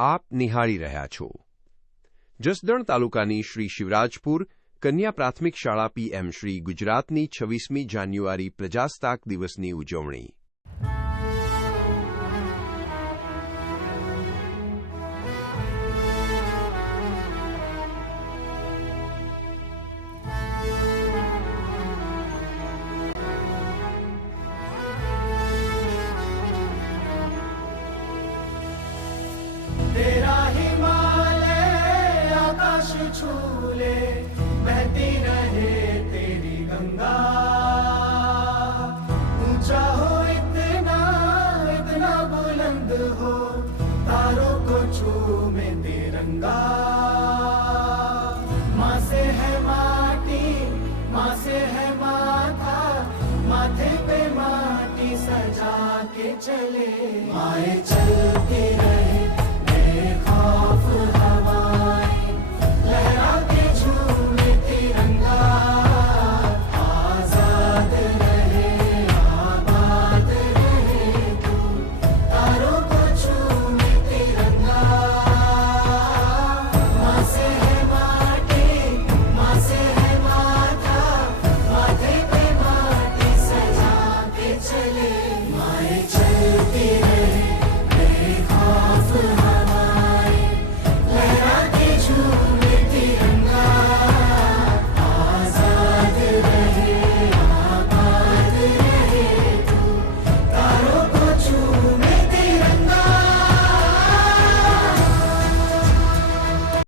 આપ નિહાળી રહ્યા છો જસદણ તાલુકાની શ્રી શિવરાજપુર કન્યા પ્રાથમિક શાળા પીએમ શ્રી ગુજરાતની 26મી જાન્યુઆરી પ્રજાસત્તાક દિવસની ઉજવણી। तेरा हिमालय आकाश छूले बहती रहे तेरी गंगा ऊंचा हो इतना इतना बुलंद हो तारों को छूमे तिरंगा माँ से है माटी माँ से है माथा माथे पे माटी सजा के चले आए चल के